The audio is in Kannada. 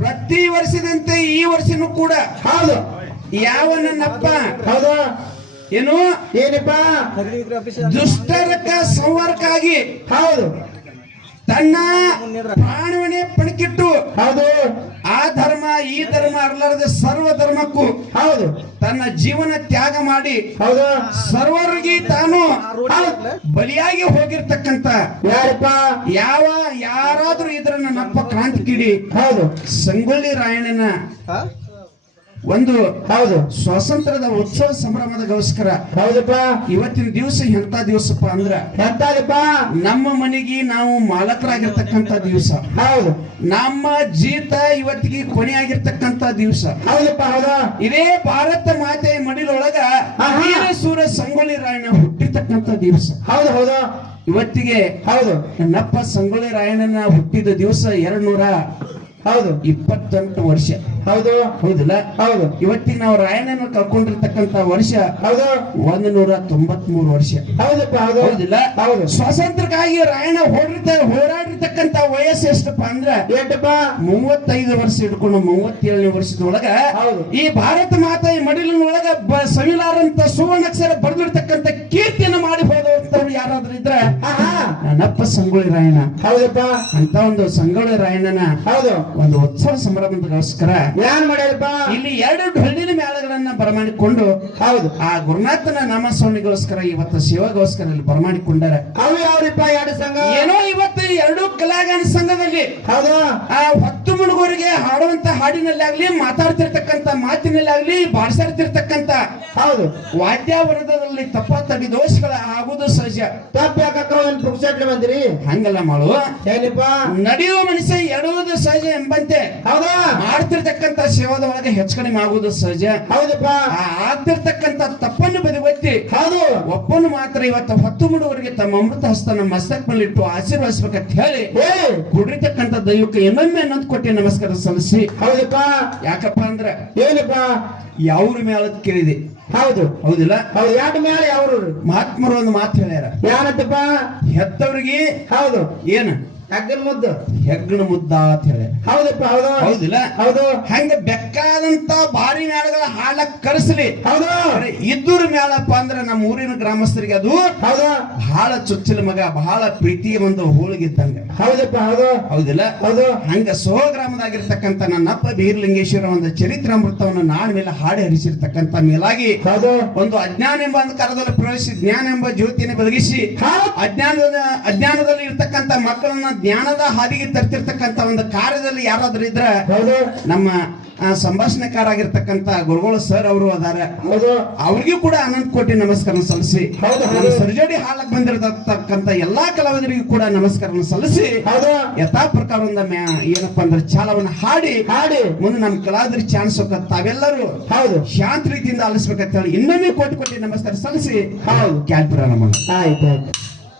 ಪ್ರತಿ ವರ್ಷದಂತೆ ಈ ವರ್ಷನೂ ಕೂಡ ಹೌದು ಯಾವ ನನ್ನಪ್ಪ ಹೌದು ಏನು ಏನಪ್ಪ ದುಷ್ಟರಕ ಸಂವರ್ಕಾಗಿ ಹೌದು ತನ್ನ ಪ್ರಾಣವನ್ನೇ ಪಣಕ್ಕಿಟ್ಟು ಹೌದು ಆ ಧರ್ಮ ಈ ಧರ್ಮ ಅರ್ಲಾರದ ಸರ್ವ ಧರ್ಮಕ್ಕೂ ಹೌದು ತನ್ನ ಜೀವನ ತ್ಯಾಗ ಮಾಡಿ ಹೌದು ಸರ್ವರಿಗೆ ತಾನು ಬಲಿಯಾಗಿ ಹೋಗಿರ್ತಕ್ಕಂತ ಯಾರಪ್ಪ ಯಾರಾದ್ರೂ ಇದ್ರ ನನ್ನಪ್ಪ ಕ್ರಾಂತಿ ಕಿಡಿ ಹೌದು ಸಂಗೊಳ್ಳಿ ರಾಯಣ್ಣನ ಒಂದು ಹೌದು ಸ್ವಾತಂತ್ರ್ಯದ ಉತ್ಸವ ಸಂಭ್ರಮದಗೋಸ್ಕರ ಹೌದಪ್ಪ ಇವತ್ತಿನ ದಿವಸ ಎಂತ ದಿವಸಪ್ಪ ಅಂದ್ರ ಎಂತದಪ್ಪ ನಮ್ಮ ಮನೆಗೆ ನಾವು ಮಾಲಕರಾಗಿರ್ತಕ್ಕಂತ ದಿವಸ ಹೌದು ನಮ್ಮ ಜೀತ ಇವತ್ತಿಗೆ ಕೊನೆಯಾಗಿರ್ತಕ್ಕಂತ ದಿವಸ ಹೌದಪ್ಪ ಹೌದು ಇದೇ ಭಾರತ ಮಾತೆಯ ಮಡಿಲೊಳಗ ಆಹಾ. ವೀರಶೂರ ಸಂಗೊಳ್ಳಿ ರಾಯಣ್ಣ ಹುಟ್ಟಿರ್ತಕ್ಕಂತ ದಿವಸ ಹೌದು ಹೌದು ಇವತ್ತಿಗೆ ಹೌದು ನನ್ನಪ್ಪ ಸಂಗೊಳ್ಳಿ ರಾಯಣ್ಣನ ಹುಟ್ಟಿದ ದಿವಸ 228 ವರ್ಷ ಹೌದು ಹೌದಿಲ್ಲ ಹೌದು ಇವತ್ತಿಗೆ ನಾವು ರಾಯಣ್ಣನ ಕಳ್ಕೊಂಡಿರ್ತಕ್ಕಂತ ವರ್ಷ ಹೌದು 193 ವರ್ಷ ಹೌದಪ್ಪ ಹೌದು ಹೌದಿಲ್ಲ ಹೌದು ಸ್ವಾತಂತ್ರ್ಯಕ್ಕಾಗಿ ರಾಯಣ್ಣ ಹೋರಾಡಿರ್ತಕ್ಕಂತ ವಯಸ್ಸು ಎಷ್ಟಪ್ಪ ಅಂದ್ರ ಏಟಪ್ಪ 35 ವರ್ಷ ಹಿಡ್ಕೊಂಡು 37ನೇ ವರ್ಷದೊಳಗ ಹೌದು. ಈ ಭಾರತ ಮಾತೆಯ ಮಡಿಲಿನೊಳಗ ಸವಿಲಾರಂತ ಸುವರ್ಣಾಕ್ಷರ ಬರೆದಿರ್ತಕ್ಕಂತ ಕೀರ್ತಿಯನ್ನು ಮಾಡಿ ಹೋದವರು ಯಾರಾದ್ರೂ ಇದ್ರ ಆಹಾ ನನ್ನಪ್ಪ ಸಂಗೊಳ್ಳಿ ರಾಯಣ್ಣ ಹೌದಪ್ಪ ಅಂತ ಒಂದು ಸಂಗೊಳ್ಳಿ ರಾಯಣ್ಣನ ಹೌದು ಒಂದು ಉತ್ಸವ ಸಂಭ್ರಮದಗೋಸ್ಕರ ಏನ್ ಮಾಡ್ಯಾರಪ್ಪ ಇಲ್ಲಿ 2 ಢೊಳ್ಳಿನ ಮೇಳಗಳನ್ನ ಬರಮಾಡಿಕೊಂಡು ಹೌದು ಆ ಗುರುನಾಥನ ನಾಮಸ್ಮರಣೆಗೋಸ್ಕರ ಇವತ್ತು ಸೇವಾಗೋಸ್ಕರ ಇಲ್ಲಿ ಬರಮಾಡಿಕೊಂಡಾರ ಅವು ಯಾವ್ರಿಪ್ಪ ಎರಡು ಸಂಘ ಏನೋ ಇವತ್ತು 2 ಕಲಾಗಾನ ಸಂಘದಲ್ಲಿ ಹೌದು ಆ ಹೊತ್ತು ಮುಳುಗೋರಿಗೆ ಹಾಡುವಂತ ಹಾಡಿನಲ್ಲಾಗ್ಲಿ ಮಾತಾಡ್ತಿರ್ತಕ್ಕಂತ ಮಾತಿನಲ್ಲಾಗ್ಲಿ ಬಾಡ್ಸಾಡ್ತಿರ್ತಕ್ಕಂತ ಹೌದು ವಾದ್ಯಾವರಣದಲ್ಲಿ ತಪ್ಪ ತಡಿ ದೋಷಗಳ ಆಗುವುದು ಸಹಜ. ತಪ್ಪ ಯಾಕಕ್ಕ ಒಂದ್ ಪುಕ್ಸಟ್ಲೆ ಬಂದ್ರಿ ಹಂಗಲ್ಲ ಮಾಡು, ಏನಪ್ಪ ನಡೆಯುವ ಮನುಷ್ಯ ಎಡುವುದು ಸಹಜ ಎಂಬಂತೆ ಹೌದಾ ಮಾಡ್ತಿರ್ತಕ್ಕಂತ ಸೇವಾದ ಒಳಗೆ ಹೆಚ್ಚು ಕಡಿಮೆ ಆಗುವುದು ಸಹಜ. ಹೌದಪ್ಪ ಆ ಆಗ್ತಿರ್ತಕ್ಕಂತ ತಪ್ಪನ್ನು ಬದಿಗೊತ್ತಿ ಹೌದು ಒಪ್ಪನ್ನು ಮಾತ್ರ ಇವತ್ತು ಹೊತ್ತು ಮುಡುವವರಿಗೆ ತಮ್ಮ ಅಮೃತ ಹಸ್ತನ ಮಸ್ತಕ್ ಮೇಲೆ ಇಟ್ಟು ಆಶೀರ್ವದಿಸ್ಬೇಕಂತ ಹೇಳಿ ಕುಡಿತಕ್ಕಂತ ದೈವಕ್ಕೆ ಇನ್ನೊಮ್ಮೆ ಅನ್ನೊಂದು ಕೊಟ್ಟಿ ನಮಸ್ಕಾರ ಸಲ್ಲಿಸಿ. ಹೌದಪ್ಪ ಯಾಕಪ್ಪ ಅಂದ್ರ ಏನಪ್ಪ ಯಾವ್ರ ಮೇಲೆ ಕೇಳಿದೆ ಹೌದು ಹೌದಿಲ್ಲ, ಹೌದು ಯಾಟ ಮೇಲೆ ಯಾವ್ರು ಮಹಾತ್ಮರು ಒಂದು ಮಾತು ಹೇಳ್ಯಾರ, ಯಾನತ್ತಪ್ಪ ಹೆತ್ತವ್ರಿಗೆ ಹೌದು ಏನ ಅಗ್ಗನ ಮುದ್ದು ಹೆಗ್ಗಣ ಮುದ್ದ ಅಂತ ಹೇಳ. ಹೌದಪ್ಪ ಹೌದು ಹೌದಿಲ್ಲ, ಹೌದು ಹಂಗ ಬೆಕ್ಕಾದಂತ ಭಾರಿ ಮೇಳಗಳ ಹಾಡಕ್ ಕರೆಸಲಿ ಹೌದು ಇದ್ದೂರು ಮೇಳಪ್ಪ ಅಂದ್ರೆ ನಮ್ಮ ಊರಿನ ಗ್ರಾಮಸ್ಥರಿಗೆ ಅದು ಹೌದು ಬಹಳ ಚೊಚ್ಚಲ ಮಗ, ಬಹಳ ಪ್ರೀತಿಯ ಒಂದು ಹೋಳಿಗಿದ್ದಂಗ. ಹೌದಪ್ಪ ಹೌದು ಹೌದಿಲ್ಲ, ಹೌದು ಹಂಗ ಸೋಹ ಗ್ರಾಮದಾಗಿರ್ತಕ್ಕಂಥ ನನ್ನಪ್ಪ ಬೀರ್ಲಿಂಗೇಶ್ವರ ಒಂದು ಚರಿತ್ರಾಮೃತವನ್ನು ನಾಡ ಮೇಲೆ ಹಾಡಿ ಹರಿಸಿರ್ತಕ್ಕಂಥ ಮೇಲಾಗಿ ಹೌದು ಒಂದು ಅಜ್ಞಾನ ಎಂಬ ಅಂಧಕಾರದಲ್ಲಿ ಪ್ರವೇಶಿಸಿ ಜ್ಞಾನ ಎಂಬ ಜ್ಯೋತಿಯನ್ನು ಬೆಳಗಿಸಿ ಅಜ್ಞಾನದಲ್ಲಿ ಇರ್ತಕ್ಕಂಥ ಮಕ್ಕಳನ್ನ ಜ್ಞಾನದ ಹಾದಿಗೆ ತರ್ತಿರ್ತಕ್ಕಂಥ ಒಂದು ಕಾರ್ಯದಲ್ಲಿ ಯಾರಾದ್ರೂ ಇದ್ರ ಹೌದು ನಮ್ಮ ಸಂಭಾಷಣೆಕಾರಾಗಿರ್ತಕ್ಕಂಥ ಗುರುಗಳು ಸರ್ ಅವರು ಅದಾರ. ಹೌದು ಅವ್ರಿಗೂ ಕೂಡ ಅನಂತ ಕೋಟಿ ನಮಸ್ಕಾರ ಸಲ್ಲಿಸಿ, ಹೌದು ಸರ್ಜೋಡಿ ಹಾಲಕ್ ಬಂದಿರತಕ್ಕಂತ ಎಲ್ಲಾ ಕಲಾವಿದರಿಗೂ ಕೂಡ ನಮಸ್ಕಾರ ಸಲ್ಲಿಸಿ, ಹೌದು ಯಥಾ ಪ್ರಕಾರದಿಂದ ಏನಪ್ಪಾ ಅಂದ್ರೆ ಚಾಲವನ್ನು ಹಾಡಿ ಹಾಡಿ ಮುಂದೆ ನಮ್ಮ ಕಲಾವಿದರಿಗೆ ಚಾನ್ಸ್ ಹೋಗ ತಾವೆಲ್ಲರೂ ಹೌದು ಶಾಂತ ರೀತಿಯಿಂದ ಆಲಿಸ್ಬೇಕಂತ ಹೇಳಿ ಇನ್ನೊಮ್ಮೆ ಕೋಟಿ ಕೋಟಿ ನಮಸ್ಕಾರ ಸಲ್ಲಿಸಿ ಹೌದು ಕ್ಯಾಲ್ ಪ್ರಾರಂಭ. ಆಯ್ತು